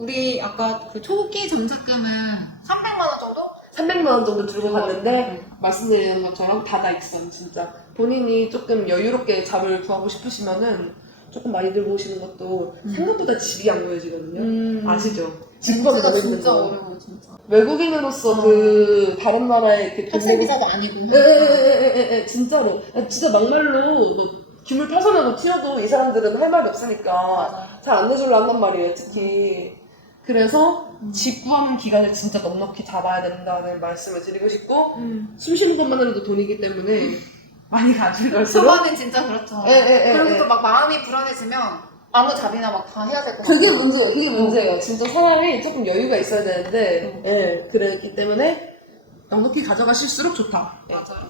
우리 아까 그 초기 장착금은 300만 원 정도? 300만 원 정도 들고 갔는데 네. 말씀드린 것처럼 다다 익산 진짜 본인이 조금 여유롭게 잠을 구하고 싶으시면은 조금 많이 들고 오시는 것도 음. 생각보다 질이 안 구해지거든요. 음. 아시죠? 집값이 너무 힘든 진짜 거. 어려워 진짜. 외국인으로서 어. 그 다른 나라의 그 학생 비자도 아니고. 에에에에에 진짜로 진짜 막말로 뭐 기물 파손하고 튀어도 이 사람들은 할 말이 없으니까. 잘 안 내주려 한단 말이에요 특히 그래서 음. 집 구하는 기간을 진짜 넉넉히 잡아야 된다는 말씀을 드리고 싶고 음. 숨 쉬는 것만으로도 돈이기 때문에 많이 가져갈수록 초반엔 진짜 그렇죠. 예, 예, 예, 그리고 예. 또 막 마음이 불안해지면 아무 잡이나 막 다 해야 될 것 같아. 그게 문제예요 그게 문제예요 진짜 사람이 조금 여유가 있어야 되는데 예 그렇기 때문에 넉넉히 가져가실수록 좋다 맞아요.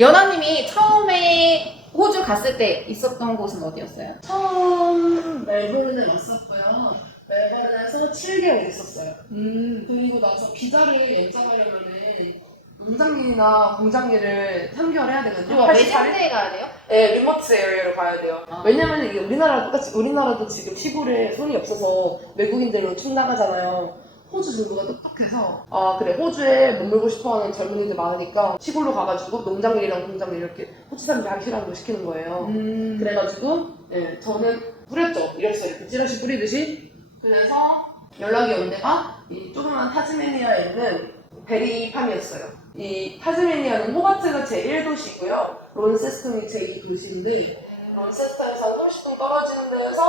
연아님이 처음에 호주 갔을 때 있었던 곳은 어디였어요? 처음 멜버른에 왔었고요. 멜버른에서 7개월 있었어요. 음. 그리고 나서 비자를 연장하려면은 농장일이나 공장일을 3개월 해야 되거든요. 그리고 88일? 외장대에 가야 돼요? 네, 리모트 에어리어로 가야 돼요. 아. 왜냐면 이게 우리나라 똑같이 우리나라도 지금 시골에 손이 없어서 외국인들로 쭉 나가잖아요. 호주 정도가 똑똑해서 아 그래 호주에 머물고 싶어하는 젊은이들 많으니까 시골로 가가지고 농장일이랑 공장일 이렇게 호주 사람들이 하기 싫어하는 거 시키는 거예요. 음. 그래가지고 예, 저는 뿌렸죠. 이력서 이렇게 찌라시 뿌리듯이. 그래서 연락이 온 데가 이 조그만 타즈메니아에 있는 베리팜이었어요. 이 타즈메니아는 호바트가 제1도시고요. 론세스턴이 제2도시인데 론세스턴에서 한 30분 떨어지는 데에서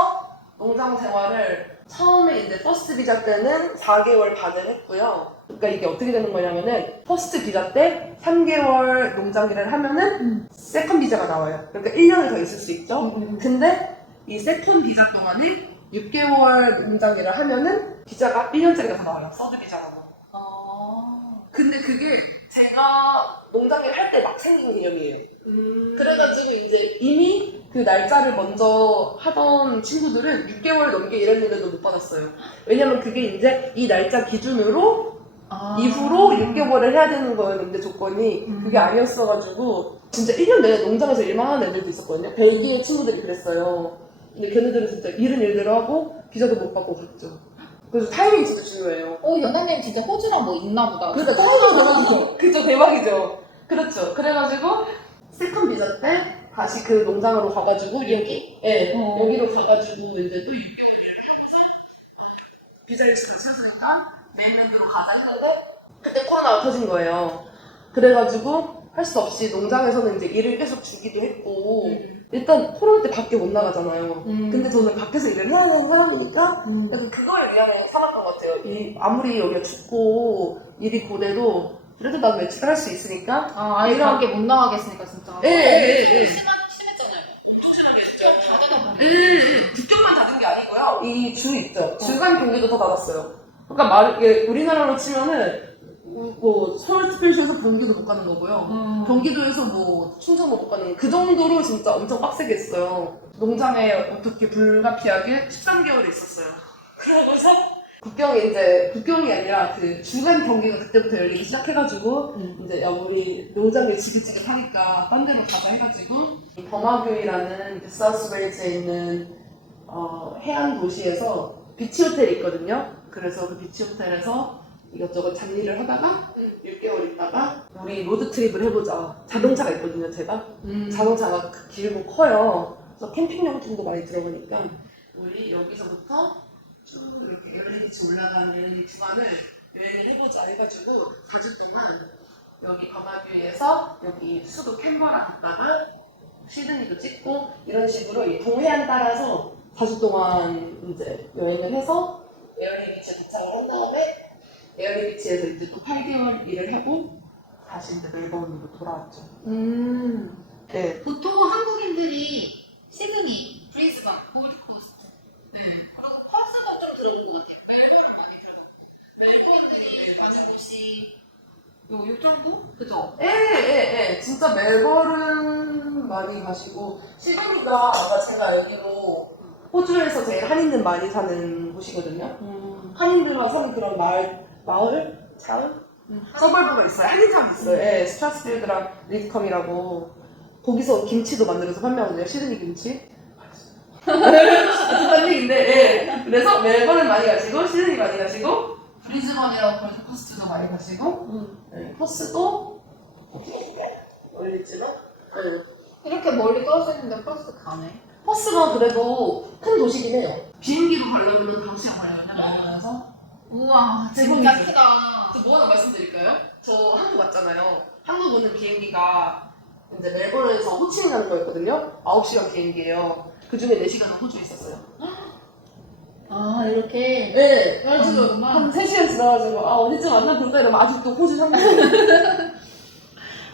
농장 생활을 처음에 이제 퍼스트 비자 때는 4개월 반을 했고요. 그러니까 이게 어떻게 되는 거냐면은 퍼스트 비자 때 3개월 농장 일을 하면은 음. 세컨 비자가 나와요. 그러니까 1년을 더 있을 수 있죠. 음. 근데 이 세컨 비자 동안에 6개월 농장 일을 하면은 비자가 1년짜리가 더 나와요. 서드 비자라고. 아. 근데 그게 제가 농장 일을 할때 막 생긴 개념이에요. 음. 그래가지고 이제 이미 그 날짜를 먼저 하던 친구들은 6개월 넘게 일했는데도 못 받았어요. 왜냐면 그게 이제 이 날짜 기준으로 아. 이후로 6개월을 해야 되는 거였는데 조건이 음. 그게 아니었어가지고 진짜 1년 내내 농장에서 일만 하는 애들도 있었거든요. 벨기에 친구들이 그랬어요. 근데 걔네들은 진짜 일은 일대로 하고 비자도 못 받고 갔죠. 그래서 타이밍이 진짜 중요해요. 어, 연아님 진짜 호주랑 뭐 있나 보다. 그러니까 타이밍이 그죠 대박이죠. 그렇죠. 그래가지고 세컨 비자 때 다시 그 농장으로 가가지고 여기 예 어. 여기로 가가지고 이제 또 6개월을 하고서 비자 일수 다 채웠으니까 메인랜드로 가자 했는데 그때 코로나가 터진 거예요. 그래가지고 할 수 없이 농장에서는 이제 일을 계속 주기도 했고 일단 코로나 때 밖에 못 나가잖아요. 음. 근데 저는 밖에서 일을 해야 되는 사람이니까 음. 약간 그거에 위안해 살았던 것 같아요. 이 아무리 여기가 춥고 일이 고돼도 그래도 난 외출을 할 수 있으니까 아, 아이랑 함께 못 나가겠으니까 진짜. 예, 예, 예, 예. 심한, 심했잖아요. 다 닫아놓은 음, 국경만 닫은 게 아니고요. 이 주 있죠. 주간 경기도 다 닫았어요. 그러니까 말, 이게 우리나라로 치면은 뭐 서울특별시에서 경기도 못 가는 거고요. 음. 경기도에서 뭐 충청도 못 가는 그 정도로 진짜 엄청 빡세게 했어요. 농장에 어떻게 불가피하게 13개월을 있었어요. 그러고서 국경이 이제 국경이 아니라 그 주간 경기가 그때부터 열리기 시작해가지고 음. 이제 야 우리 농장에 지긋지긋하니까 딴 데로 가자 해가지고 버마교이라는 이제 사우스웨일즈에 있는 어, 해안 도시에서 비치 호텔이 있거든요. 그래서 그 비치 호텔에서 이것저것 잡일을 하다가 6개월 있다가 우리 로드 트립을 해보자. 자동차가 있거든요, 제가. 음. 자동차가 그 길고 커요. 그래서 캠핑용품도 많이 들어가니까 우리 여기서부터 쭉 이렇게 에어리비치 올라가는 구간을 여행을 해보자 해가지고 4주 동안 여기 바마뷰에서 여기 수도 캔버라 갔다가 시드니도 찍고 이런 식으로 이 동해안 따라서 4주 동안 이제 여행을 해서 에어리비치에 도착을 한 다음에 에어리비치에서 이제 또 8개월 일을 하고 다시 이제 멜버른으로 돌아왔죠. 음. 네. 보통 한국인들이 시드니, 브리즈번, 골드코스트. 네. 콘서트 좀 들어본 것 같아요. 멜버른 많이 들어. 멜버른들이 가는 곳이 요, 요 정도? 그죠? 예, 예, 예. 진짜 멜버른 많이 가시고, 시드니가 아까 제가 여기로 호주에서 제일 한인들 많이 사는 곳이거든요. 음. 한인들만 사는 그런 마을, 마을? 자을? 음. 서벌브가 있어요. 한인타운 있어요. 예, 스트라스필드랑 리드컴이라고. 거기서 김치도 만들어서 판매하거든요. 시드니 김치. 같은 얘기인데, 예. 그래서 멜버른 많이 가시고, 시드니 많이 가시고, 브리즈번이랑 골드코스트도 많이 가시고, 네, 퍼스도, 멀리 있지만, 네. 이렇게 멀리 떨어져 있는데 버스 가네. 퍼스가 그래도 큰 도시긴 해요. 비행기로 가려면 2시간 걸려요, 멜버른에서. 우와, 진짜 진짜 크다. 저 뭐 하나 말씀드릴까요? 저 한국 왔잖아요. 한국 오는 비행기가 이제 멜버른에서 호치민 가는 거였거든요. 9시간 비행기예요. 그 중에 4시간은 호주에 있었어요. 아, 이렇게. 네. 떨어지는구나. 한 3시간 지나가지고 아 어디쯤 왔나 볼까 이러면 아직도 호주 상륙이에요.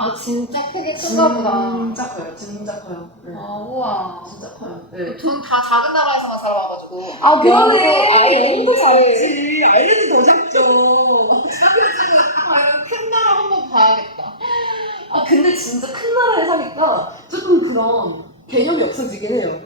아, 진짜 크게 큰가 보다. 진짜 커요. 진짜 커요. 네. 아, 우와. 진짜 커요. 네. 전 다 작은 나라에서만 살아와가지고. 아 미안해. 영도 작지. 아일랜드 더 작죠. 아, 큰 나라 한번 봐야겠다. 아 근데 진짜 큰 나라에 사니까 조금 그런 개념이 없어지긴 해요.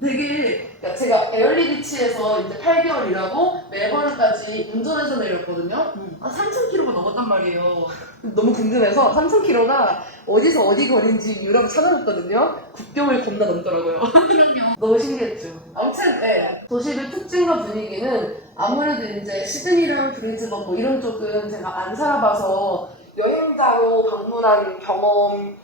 되게 그러니까 제가 에얼리비치에서 이제 8개월 일하고 멜버른까지 운전해서 내렸거든요. 한 3,000km가 넘었단 말이에요. 너무 궁금해서 3,000km가 어디서 어디 거리인지 유럽 찾아봤거든요. 국경을 겁나 넘더라고요. 그럼요. 너무 신기했죠. 아무튼 네. 도시의 특징과 분위기는 아무래도 이제 시드니랑 브리즈번 뭐 이런 쪽은 제가 안 살아봐서 여행자로 방문한 경험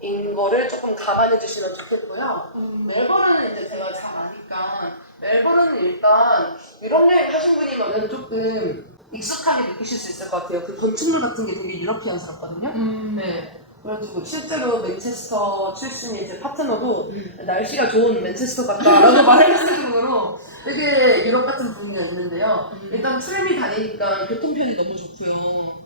인 거를 조금 감안해 주시면 좋겠고요. 멜버른은 이제 제가 잘 아니까 멜버른은 일단 유럽 여행 하신 분이면은 조금 익숙하게 느끼실 수 있을 것 같아요. 그 건축물 같은 게 되게 유러피안스럽거든요. 음. 네. 그래가지고 실제로 맨체스터 출신의 제 파트너도 날씨가 좋은 맨체스터 같다라고 했을 정도로 되게 유럽 같은 분위기가 있는데요. 일단 트램이 다니니까 교통편이 너무 좋고요.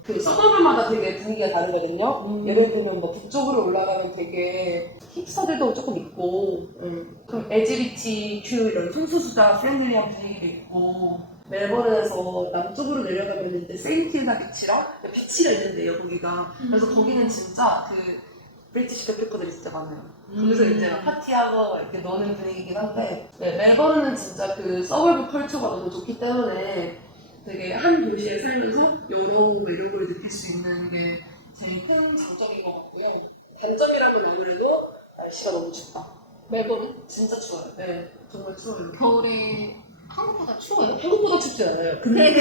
그 서버브마다 되게 분위기가 다르거든요. 예를 들면 뭐 북쪽으로 올라가면 되게 힙스터들도 조금 있고, 음, 좀 LGBTQ 이런 성소수자 프렌들리한 분위기도 있고, 멜버른에서 남쪽으로 내려가면 이제 세인트나 비치랑 비치가 있는데요, 거기가. 그래서 거기는 진짜 그 브리티시 데프커들이 진짜 많아요. 거기서 이제 막 파티하고 이렇게 노는 분위기긴 한데 네, 멜버른은 진짜 그 서버브 컬처가 너무 좋기 때문에 되게 한 도시에 살면서 여러 매력을 느낄 수 있는 게 제일 큰 장점인 것 같고요. 단점이라면 아무래도 날씨가 너무 춥다. 멜버른? 진짜 추워요. 네, 정말 추워요. 겨울에 한국보다 추워요? 한국보다 춥지 않아요. 근데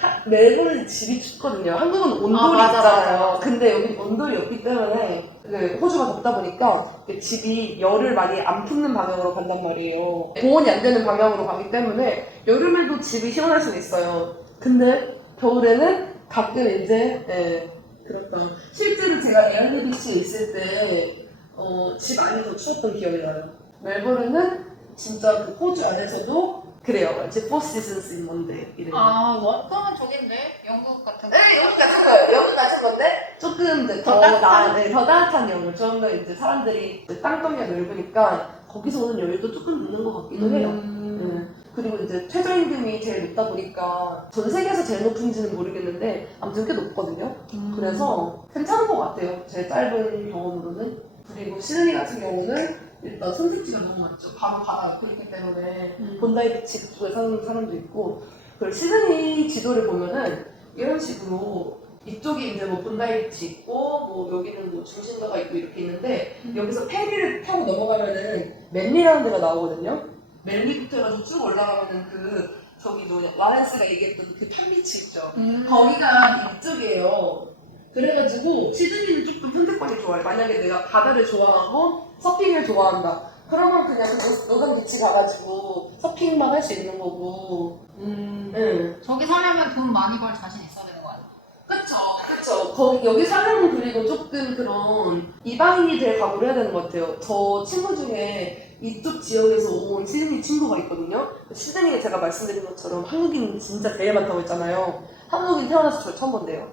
하- 멜버른 집이 춥거든요. 한국은 온돌이 아, 맞아, 있잖아요. 맞아. 근데 여기 온돌이 없기 때문에 그 호주가 덥다 보니까 그 집이 열을 많이 안 품는 방향으로 간단 말이에요. 보온이 안 되는 방향으로 가기 때문에 여름에도 집이 시원할 수는 있어요. 근데 겨울에는 가끔 이제 예, 그렇다. 실제로 제가 에어리비치에 있을 때 어, 집더 추웠던 기억이 나요. 멜버른은 진짜 그 호주 안에서도 그래요. 이제 포 시즌스 인 먼데 이래요. 아, 원, 그러면 저긴데? 영국 같은 거. 네, 여기 같은 거예요. 여기 같은 건데 조금 이제 더, 더 따뜻한? 나, 네, 더 따뜻한 영을 좀 더 이제 사람들이 이제 땅덩이가 넓으니까 거기서 오는 여유도 조금 있는 것 같기도 해요. 음. 네. 그리고 이제 최저임금이 제일 높다 보니까 전 세계에서 제일 높은지는 모르겠는데 아무튼 꽤 높거든요. 음. 그래서 괜찮은 것 같아요. 제 짧은 경험으로는. 그리고 시드니 같은 경우는 일단 선택지가 너무 많죠. 바로 바다 옆에 있기 때문에 음. 본다이 비치 쪽에 사는 사람도 있고 그리고 시드니 지도를 보면은 이런 식으로 이쪽이 이제 뭐 본다이 비치 있고 뭐 여기는 뭐 중심가가 있고 이렇게 있는데 음. 여기서 페리를 타고 넘어가면은 멜리라는 데가 나오거든요. 멜리부터 해가지고 쭉 올라가면은 그 저기 뭐 와렌스가 얘기했던 그 팜비치 있죠. 음. 거기가 이쪽이에요. 그래가지고 시드니는 조금 선택권이 좋아요. 만약에 내가 바다를 좋아하고 서핑을 좋아한다. 그러면 그냥 그 노- 노던 비치 가가지고 서핑만 할 수 있는 거고. 음. 응. 저기 살려면 돈 많이 벌 자신 있어야 되는 거 아니야? 그쵸, 그쵸. 거기, 여기 살려면 그리고 조금 그런 이방인이 될 각오를 해야 되는 것 같아요. 저 친구 중에 이쪽 지역에서 온 시드니 친구가 있거든요. 시드니에 제가 말씀드린 것처럼 한국인 진짜 제일 많다고 했잖아요. 한국인 태어나서 저 처음 본대요.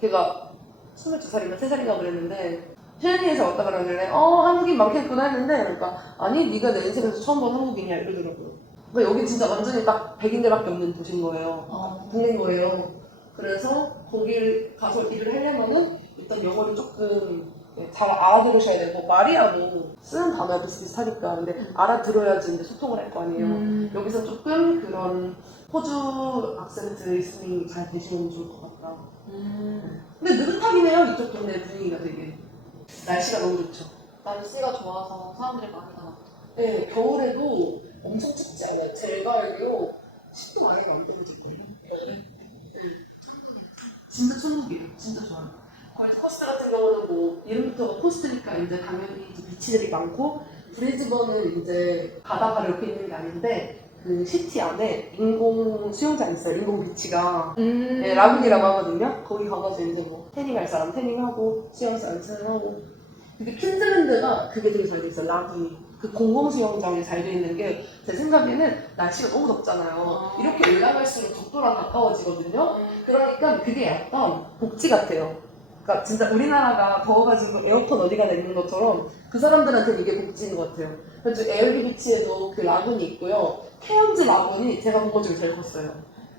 걔가 22살인가 3살인가 그랬는데 시드니에서 왔다 그러길래 어 한국인 많겠구나 했는데 그러니까 아니 네가 내 인생에서 처음 본 한국인이야 이러더라고요. 그러니까 여기 진짜 완전히 딱 백인들밖에 없는 도시인 거예요. 어. 국민 거예요. 그래서 거길 가서 일을 하려면은 일단 영어를 조금 예, 잘 알아들으셔야 되고 말이야뭐 쓰는 단어가 비슷비슷하니까 근데 알아들어야지 이제 소통을 할 거 아니에요. 음. 여기서 조금 그런 호주 악센트 리스닝이 잘 되시면 좋을 것 같다. 음. 근데 느긋하긴 해요 이쪽 동네 분위기가 되게 날씨가 너무 좋죠. 날씨가 좋아서 사람들이 많이 보다. 네 겨울에도 엄청 춥지 않아요. 제가 알기로 10도 아래가 안 떨어질걸요? 겨울에. 진짜 천국이에요. 진짜 좋아요. 골드코스트 같은 경우는 뭐 이름부터가 코스트니까 이제 당연히 이제 비치들이 많고 브리즈번은 이제 바다가 이렇게 있는 게 아닌데 그 시티 안에 인공 수영장 있어요. 인공 비치가 음. 네, 라군이라고 하거든요. 거기 가가지고 이제 뭐 태닝 할 사람 태닝하고 수영할 사람 수영하고 근데 퀸즐랜드가 그게 되게 잘 돼 있어요. 라군이 그 공공 수영장이 잘 돼 있는 게 제 생각에는 날씨가 너무 덥잖아요. 아. 이렇게 올라갈수록 적도랑 가까워지거든요. 그러니까 그게 약간 복지 같아요. 그러니까 진짜 우리나라가 더워가지고 에어컨 어디 가나 있는 것처럼 그 사람들한테는 이게 복지인 것 같아요. 그래서 에어리 비치에도 그 라군이 있고요. 케언즈 라군이 제가 본 것 중에 제일 컸어요.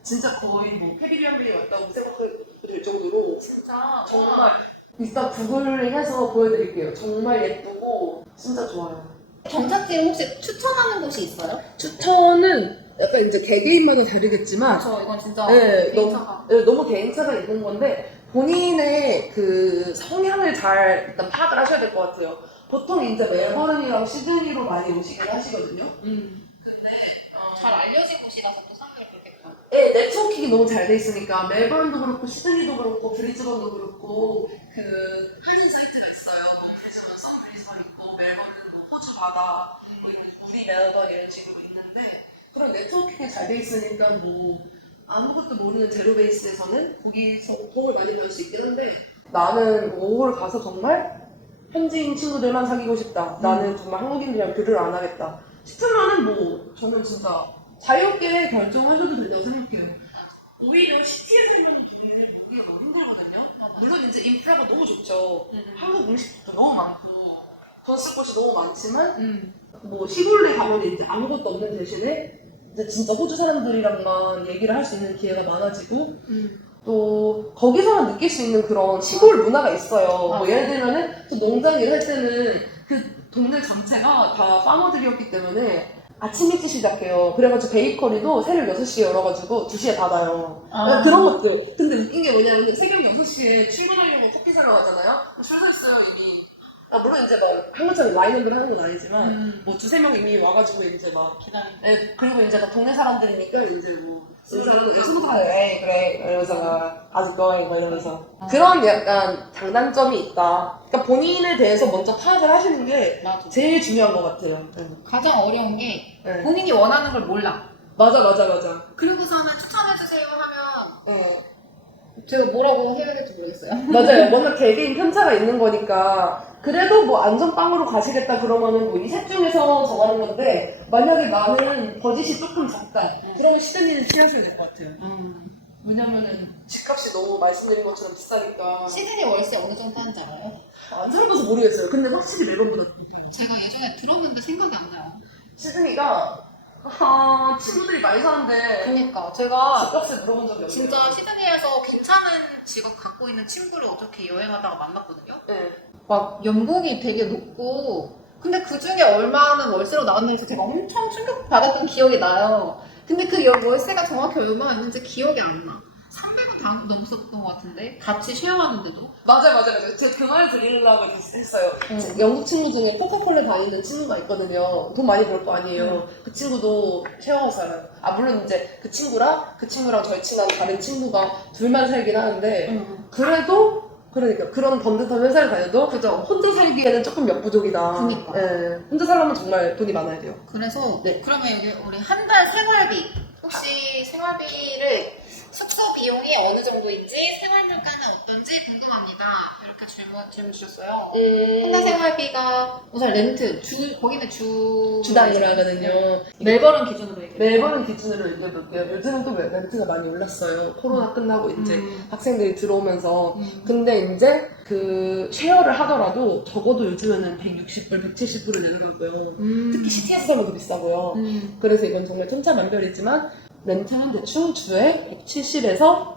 진짜 거의 뭐 캐리비안 베이 왔다고 생각해도 될 정도로 진짜 정말 이따 구글해서 보여드릴게요. 정말 예쁘고 진짜 좋아요. 정착지 혹시 추천하는 곳이 있어요? 추천은 약간 이제 개개인마다 다르겠지만 저 이건 진짜 네, 개인차가 네, 너무 개인차가 있는 건데 본인의 그 성향을 잘 일단 파악을 하셔야 될 것 같아요. 보통 이제 멜버른이랑 시드니로 많이 오시긴 하시거든요. 음. 근데 어, 잘 알려진 곳이라서 또 상대를 그렇게 가. 네, 네트워킹이 너무 잘 돼 있으니까 멜버른도 그렇고 시드니도 그렇고 브리즈번도 그렇고 그 하는 사이트가 있어요. 뭐 브리즈번 썸 브리즈번 있고 멜버른은 뭐 호주 바다 뭐 이런 우리 멜번 이런 식으로 있는데 그런 네트워킹이 잘 돼 있으니까 뭐 아무것도 모르는 제로베이스에서는 거기서 도움을 많이 받을 수 있긴 한데 나는 오후를 가서 정말 현지인 친구들만 사귀고 싶다. 나는 정말 한국인들이랑 교류를 안 하겠다. 싶으면은 뭐 저는 진짜 자유롭게 결정하셔도 된다고 생각해요. 오히려 시티에 살면 돈을 모으기가 너무 힘들거든요. 물론 이제 인프라가 너무 좋죠. 한국 음식도 너무 많고 돈 쓸 곳이 너무 많지만 음. 뭐 시골에 가면 이제 아무것도 없는 대신에 이제 진짜 호주 사람들이랑만 얘기를 할 수 있는 기회가 많아지고 음. 또 거기서만 느낄 수 있는 그런 시골 문화가 있어요. 뭐 맞아. 예를 들면은 또 농장 일할 때는 그 동네 전체가 다 파머들이었기 때문에 아침 일찍 시작해요. 그래가지고 베이커리도 새벽 6시에 열어가지고 2시에 닫아요. 아. 그런 것들. 근데 웃긴 게 뭐냐면 새벽 6시에 출근하려고 커피 사러 가잖아요? 줄 서 있어요, 이미. 아, 물론 이제 막 한국처럼 라인업을 하는 건 아니지만 음. 뭐 두세 명 이미 와가지고 이제 막 기다리. 네, 그리고 이제 다 동네 사람들이니까 이제 뭐 여기서는 여기서부터 에이 그래 이러면서 막 아직 going 막 이러면서 그런 약간 장단점이 있다. 그러니까 본인에 대해서 먼저 파악을 하시는 게 맞아. 제일 중요한 것 같아요. 네. 가장 어려운 게 네. 본인이 원하는 걸 몰라. 맞아 맞아 맞아. 그리고서는 추천해주세요 하면 네. 제가 뭐라고 해야 될지 모르겠어요. 맞아요. 워낙 개개인 편차가 있는 거니까. 그래도 뭐 안전빵으로 가시겠다 그러면은 뭐 이 셋 중에서 정하는 건데, 만약에 나는 버짓이 조금 작다. 그러면 시드니는 피하셔야 될 것 같아요. 음. 왜냐면은 집값이 너무 말씀드린 것처럼 비싸니까. 시드니 월세 어느 정도 하는지 알아요? 안 살아봐서 모르겠어요. 근데 확실히 멜번보다 높아요. 제가 예전에 들었는데 생각이 안 나요. 시드니가, 아, 친구들이 많이 사는데, 그러니까 제가 집값을 물어본 적이 없어요. 진짜 시드니에서 괜찮은 직업 갖고 있는 친구를 어저께 여행하다가 만났거든요. 네. 막 연봉이 되게 높고 근데 그 중에 얼마는 월세로 나왔는지 제가 엄청 충격받았던 기억이 나요. 근데 그 연- 월세가 정확히 얼마였는지 기억이 안 나. 300원 다 넘었었던 것 같은데 같이 쉐어하는데도 맞아요, 맞아요, 맞아요. 제가 그말 드리려고 했어요. 응. 제 영국 친구 중에 코카콜라 다니는 친구가 있거든요. 돈 많이 벌 거 아니에요. 그 친구도 쉐어하고 살아요. 아, 물론 이제 그 친구랑, 그 친구랑 절친한 다른 친구가 둘만 살긴 하는데, 응. 그래도, 그러니까 그런 번듯한 회사를 다녀도 그죠. 혼자 살기에는 조금 역부족이다. 그니까. 예. 혼자 살려면 정말 돈이 많아야 돼요. 그래서 네. 그러면 여기 우리 한 달 생활비 혹시 생활비를 숙소 비용이 어느 정도인지 생활 물가는 어떤지 궁금합니다. 이렇게 질문 질문 주셨어요. 한달 음, 생활비가 우선 렌트 주 거기는 주 주당으로 하거든요. 멜버른 기준으로 얘기해. 매번 기준으로 이제 볼게요. 요즘은 또 렌트가 많이 올랐어요. 코로나 끝나고 이제 음. 학생들이 들어오면서 음. 근데 이제 그 쉐어를 하더라도 적어도 요즘에는 160불, 170불을 내는 거고요. 음. 특히 시티에서 살면 더 비싸고요. 음. 그래서 이건 정말 천차만별이지만 렌트는 대충 주에 170에서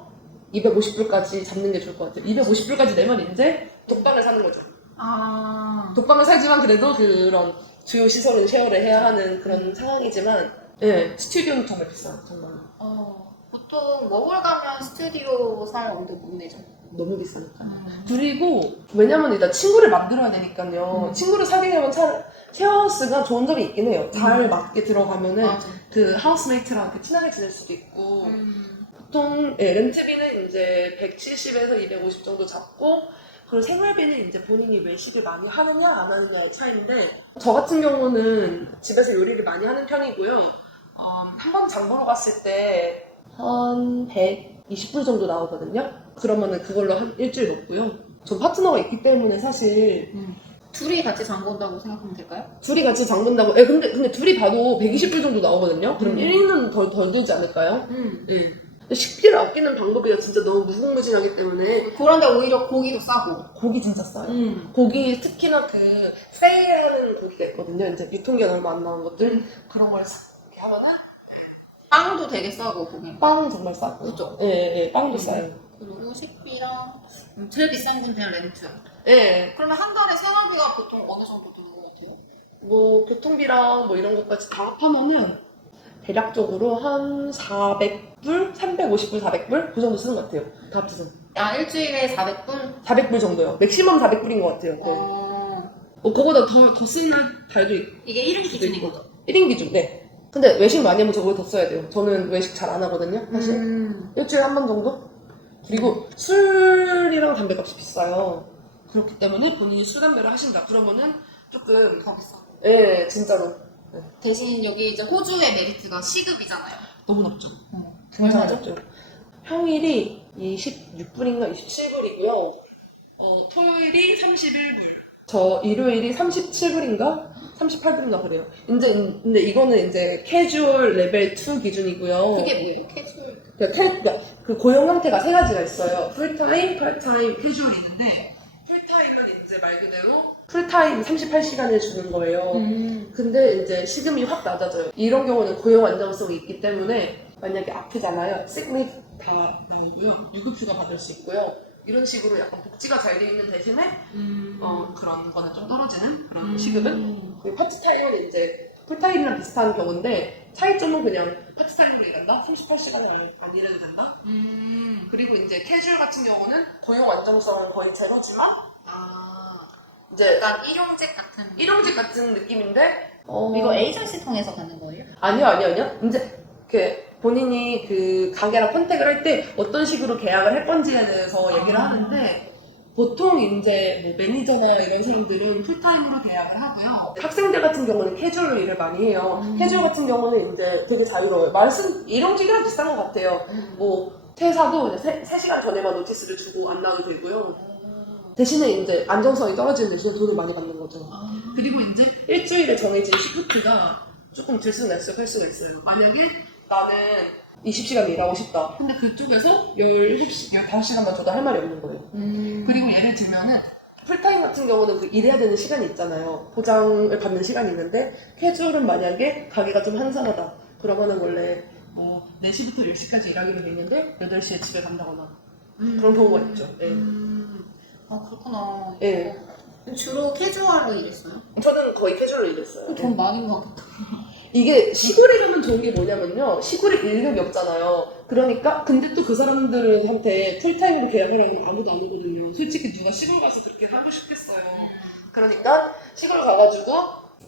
250불까지 잡는 게 좋을 것 같아요. 250불까지 내면 이제 독방을 사는 거죠. 아. 독방을 살지만 그래도 그런 주요 시설은 쉐어를 해야 하는 그런 상황이지만 예, 스튜디오는 정말 비싸요. 정말. 어. 보통 워홀 가면 스튜디오 살 정도 못 내죠. 너무 비싸니까. 음. 그리고 왜냐면 일단 친구를 만들어야 되니까요. 음. 친구를 사귀려면 차, 쉐어하우스가 좋은 점이 있긴 해요. 잘 맞게 들어가면은 맞아. 그 하우스메이트랑 이렇게 친하게 지낼 수도 있고 음. 보통 예, 렌트비는 이제 170에서 250 정도 잡고 그리고 생활비는 이제 본인이 외식을 많이 하느냐 안 하느냐의 차이인데 저 같은 경우는 집에서 요리를 많이 하는 편이고요. 어, 한번 장보러 갔을 때 한 120불 정도 나오거든요. 그러면은 그걸로 한 일주일 먹고요. 전 파트너가 있기 때문에 사실 음. 둘이 같이 장 본다고 생각하면 될까요? 둘이 같이 장 본다고 예, 근데 근데 둘이 봐도 120불 정도 나오거든요. 그럼 음. 1인은 덜, 덜 들지 않을까요? 음. 예. 식비를 아끼는 방법이 진짜 너무 무궁무진하기 때문에 그런데 오히려 고기도 싸고. 고기 진짜 싸요. 음. 고기 특히나 그 세일하는 고기가 있거든요. 이제 유통기한 얼마 안 남은 것들 그런 걸 하면은 빵도 되게 싸고 고기. 빵 정말 싸고 그죠? 예, 예, 빵도 음. 싸요. 그리고 식비랑 음, 제일 비싼 건 그냥 렌트. 예, 그러면 한 달에 생활비가 보통 어느 정도 드는 것 같아요? 뭐 교통비랑 뭐 이런 것까지 다 합하면은 대략적으로 한 400불, 350불, 400불 그 정도 쓰는 것 같아요. 다 합쳐서 아 일주일에 400분? 400불 정도요. 맥시멈 400불인 것 같아요. 거의. 어... 뭐 그거보다 더, 더 쓰는 달도 있고. 이게 1인 기준인 거죠? 1인 기준, 네. 근데 외식 많이 하면 저거 더 써야 돼요. 저는 외식 잘 안 하거든요, 사실. 음. 일주일에 한 번 정도? 그리고 술이랑 담배값이 비싸요. 그렇기 때문에 본인이 술, 담배를 하신다. 그러면은 조금, 더 비싸. 예, 진짜로. 대신 여기 이제 호주의 메리트가 시급이잖아요. 너무 높죠. 어. 얼마죠? 평일이 26불인가 27불이고요. 어, 토요일이 31불. 저 일요일이 37불인가? 38불인가 그래요. 이제 근데 이거는 이제 캐주얼 레벨 2 기준이고요. 그게 뭐예요? 캐주얼. 그, 태- 그러니까 그 고용 형태가 세 가지가 있어요. 풀타임, 파트타임, 캐주얼이 있는데 풀타임은 이제 말 그대로 풀타임 38시간을 주는 거예요. 음. 근데 이제 시급이 확 낮아져요. 이런 경우는 고용 안정성이 있기 때문에 만약에 아프잖아요. 시크립 다 나오고요. 유급휴가 받을 수 있고요. 이런 식으로 약간 복지가 잘 돼 있는 대신에 음. 어, 그런 거는 좀 떨어지는 그런 음. 시급은 그리고 파트타임은 이제 풀타임이랑 비슷한 경우인데 차이점은 그냥 파트타임으로 일한다? 38시간을 안, 안 일해도 된다? 음. 그리고 이제 캐주얼 같은 경우는 고용 안정성은 거의 제로지만 아. 이제 약간 일용직 같은. 일용직 같은 느낌인데 어, 이거 에이전시 통해서 가는 거예요? 아니요, 아니요, 아니요. 이제 그 본인이 그 가게랑 컨택을 할 때 어떤 식으로 계약을 할 건지에 대해서 얘기를 아. 하는데 보통 이제 뭐 매니저나 이런 사람들은 풀타임으로 계약을 하고요. 학생들 같은 경우는 캐주얼로 일을 많이 해요. 음. 캐주얼 같은 경우는 이제 되게 자유로워요. 말씀 일용직이랑 비슷한 것 같아요. 음. 뭐 퇴사도 이제 3, 시간 전에만 노티스를 주고 안 나와도 되고요. 음. 대신에 이제 안정성이 떨어지는 대신에 돈을 많이 받는 거죠. 아. 그리고 이제 일주일에 정해진 시프트가 조금 들쑥 날쑥 할 수가 있어요. 만약에 나는 20시간 일하고 싶다. 근데 그쪽에서 17시, 15시간만 줘도 할 말이 없는 거예요. 음. 그리고 예를 들면은 풀타임 같은 경우는 그 일해야 되는 시간이 있잖아요. 보장을 받는 시간이 있는데 캐주얼은 만약에 가게가 좀 한산하다. 그러면은 원래 뭐 4시부터 10시까지 일하기로 돼 있는데 8시에 집에 간다거나 음. 그런 경우가 있죠. 예. 음. 아 그렇구나. 예. 어, 주로 캐주얼로 일했어요? 저는 거의 캐주얼로 일했어요. 돈 많이 먹었다. 이게 시골에 가면 좋은 게 뭐냐면요. 시골에 인력이 없잖아요. 그러니까 근데 또 그 사람들한테 풀타임으로 계약을 하면 아무도 안 오거든요. 솔직히 누가 시골 가서 그렇게 하고 싶겠어요. 그러니까 시골 가가지고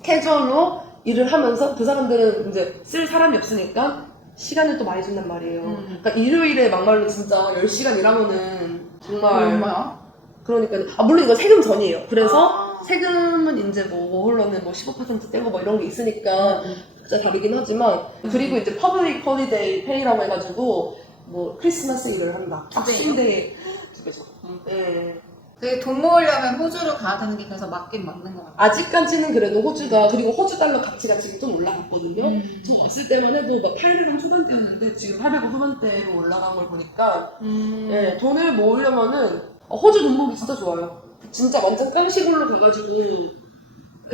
캐주얼로 일을 하면서 그 사람들은 이제 쓸 사람이 없으니까 시간을 또 많이 준단 말이에요. 음. 그러니까 일요일에 막말로 진짜 10시간 일하면은 정말 얼마야? 그러니까 아 물론 이거 세금 전이에요. 그래서 아. 세금은 이제 뭐 워홀러는 뭐15% 떼고 뭐 이런 게 있으니까 각자 다르긴 하지만 그리고 이제 퍼블릭 홀리데이 페이라고 해가지고 뭐 크리스마스 일을 한다. 박싱데이 두 배죠. 음. 예. 되게 돈 모으려면 호주로 가야 되는 게 그래서 맞긴 맞는 것 같아요. 아직까지는 그래도 호주가 그리고 호주 달러 가치가 지금 좀 올라갔거든요. 음. 저 왔을 때만 해도 막 800원 초반대였는데 지금 800원 후반대로 올라간 걸 보니까 음. 예, 돈을 모으려면은 어, 호주 돈 모으기 진짜 좋아요. 진짜 완전 깡시골로 가가지고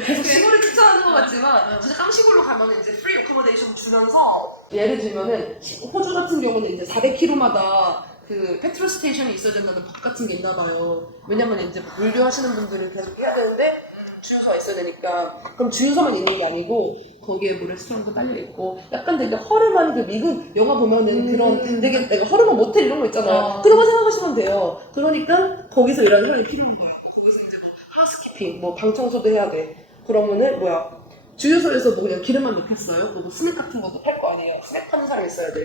계속 시골을 추천하는 것 같지만 진짜 깡시골로 가면 이제 프리 어코모데이션 주면서 예를 들면은 시- 호주 같은 경우는 이제 400km마다 그 페트롤 스테이션이 있어야 된다는 법 같은 게 있나 봐요. 왜냐면 이제 뭐 물류 하시는 분들은 계속 해야 되는데 주유소가 있어야 되니까 그럼 주유소만 있는 게 아니고 거기에 뭐 레스토랑도 딸려 있고 약간 되게 허름한 그 미국 영화 보면은 음. 그런 되게 내가 허름한 모텔 이런 거 있잖아요. 어. 그런 거 생각하시면 돼요. 그러니까 거기서 일하는 사람이 필요한 거야. 거기서 이제 뭐 하우스키핑, 뭐 방 청소도 해야 돼. 그러면은 뭐야 주유소에서 뭐 그냥 기름만 넣겠어요? 뭐 스낵 같은 것도 팔 거 아니에요? 스낵 파는 사람 있어야 돼.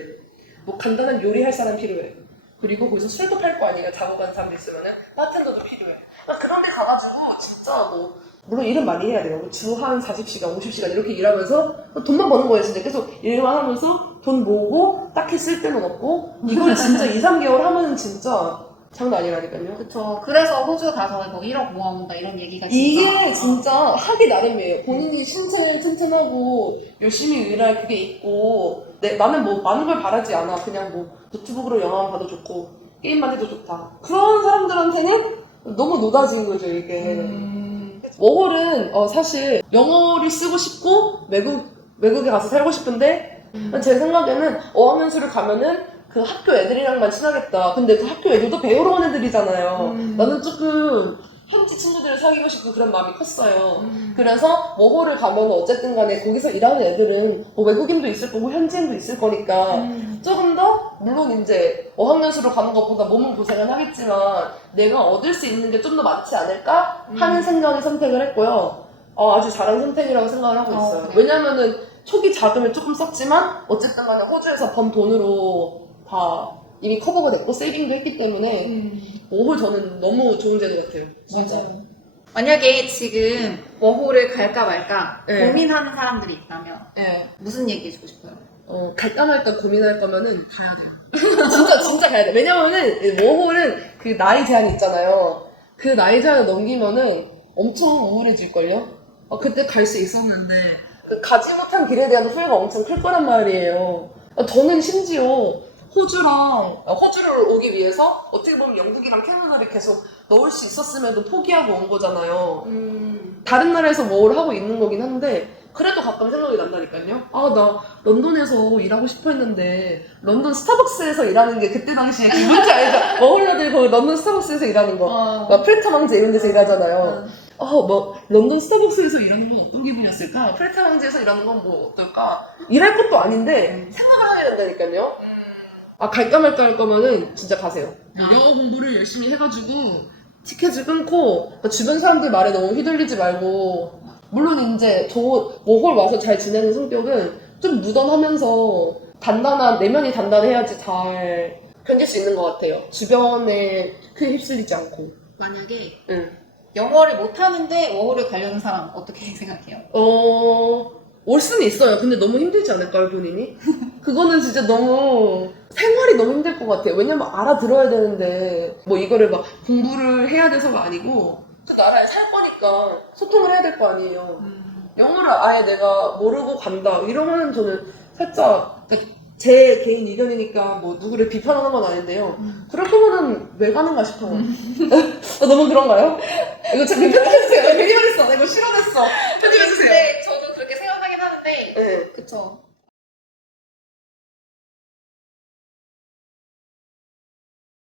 뭐 간단한 요리할 사람 필요해. 그리고 거기서 술도 팔 거 아니에요? 자고 간 사람 있으면은 바텐더도 필요해. 그러니까 그런 데 가가지고 진짜 뭐 물론 일은 많이 해야 돼요. 주 한 40시간, 50시간 이렇게 일하면서 돈만 버는 거예요. 진짜 계속 일만 하면서 돈 모으고 딱히 쓸 데는 없고 이걸 진짜 2, 3개월 하면은 진짜 장난 아니라니까요. 그쵸. 그래서 호주 가서 뭐 1억 모아온다 이런 얘기가 진짜. 이게 진짜 하기 나름이에요. 본인이 신체 튼튼하고 열심히 일할 그게 있고 내, 나는 뭐 많은 걸 바라지 않아. 그냥 뭐 노트북으로 영화만 봐도 좋고 게임만 해도 좋다. 그런 사람들한테는 너무 노다진 거죠 이게. 음, 워홀은 어, 사실 영어를 쓰고 싶고 외국 외국에 가서 살고 싶은데 음. 제 생각에는 어학연수를 가면은 그 학교 애들이랑만 친하겠다. 근데 그 학교 애들도 배우러 온 애들이잖아요. 음. 나는 조금 현지 친구들을 사귀고 싶고 그런 마음이 컸어요. 음. 그래서 워홀을 가면 어쨌든 간에 거기서 일하는 애들은 뭐 외국인도 있을 거고 현지인도 있을 거니까 음. 조금 더 물론 이제 어학연수로 가는 것보다 몸은 고생은 하겠지만 내가 얻을 수 있는 게 좀 더 많지 않을까 하는 음. 생각에 선택을 했고요. 어, 아주 잘한 선택이라고 생각을 하고 어, 있어요. 그래요? 왜냐면은 초기 자금을 조금 썼지만 어쨌든 간에 호주에서 번 돈으로 다 이미 커버가 됐고 세이빙도 했기 때문에 음. 워홀 저는 너무 좋은 제도 같아요. 맞아요. 만약에 지금 워홀을 갈까 말까 네. 고민하는 사람들이 있다면 예. 무슨 얘기 해주고 싶어요? 어, 갈까 말까 고민할 거면은 가야 돼요. 진짜, 진짜 가야 돼. 왜냐면은, 이 워홀은 그 나이 제한이 있잖아요. 그 나이 제한을 넘기면은 엄청 우울해질 걸요? 어, 그때 갈 수 있었는데, 그 가지 못한 길에 대한 후회가 엄청 클 거란 말이에요. 어, 저는 심지어 호주랑, 어, 호주를 오기 위해서 어떻게 보면 영국이랑 캐나다를 계속 넣을 수 있었음에도 포기하고 온 거잖아요. 음. 다른 나라에서 뭘 하고 있는 거긴 한데 그래도 가끔 생각이 난다니까요. 아 나 런던에서 일하고 싶어 했는데 런던 스타벅스에서 일하는 게 그때 당시에 그 뭔지 알죠? 머홀러들 거기 런던 스타벅스에서 일하는 거. 어. 막 프레타 왕제 이런 데서 일하잖아요. 음. 어, 뭐 런던 스타벅스에서 일하는 건 어떤 기분이었을까? 프레타 왕제에서 일하는 건 뭐 어떨까? 일할 것도 아닌데 음. 생각을 하게 된다니까요. 아 갈까 말까 할 거면은 진짜 가세요. 영어 공부를 열심히 해가지고 티켓을 끊고 그러니까 주변 사람들 말에 너무 휘둘리지 말고 물론 이제 저 워홀 와서 잘 지내는 성격은 좀 무던하면서 단단한 내면이 단단해야지 잘 견딜 수 있는 것 같아요. 주변에 크게 휩쓸리지 않고. 만약에 응. 영어를 못하는데 워홀을 가려는 사람 어떻게 생각해요? 어, 올 수는 있어요. 근데 너무 힘들지 않을까요, 본인이? 그거는 진짜 너무, 생활이 너무 힘들 것 같아요. 왜냐면 알아들어야 되는데, 뭐 이거를 막 공부를 해야 돼서가 아니고, 그 나라에 살 거니까 소통을 해야 될 거 아니에요. 음. 영어를 아예 내가 모르고 간다. 이러면 저는 살짝, 그러니까 제 개인 의견이니까 뭐 누구를 비판하는 건 아닌데요. 음. 그럴 거면은 왜 가는가 싶어요. 어, 너무 그런가요? 이거 참 편집해주세요. 괜히 말했어. 나 이거 싫어냈어. 편집해주세요. 생각하긴 하는데 네. 그쵸.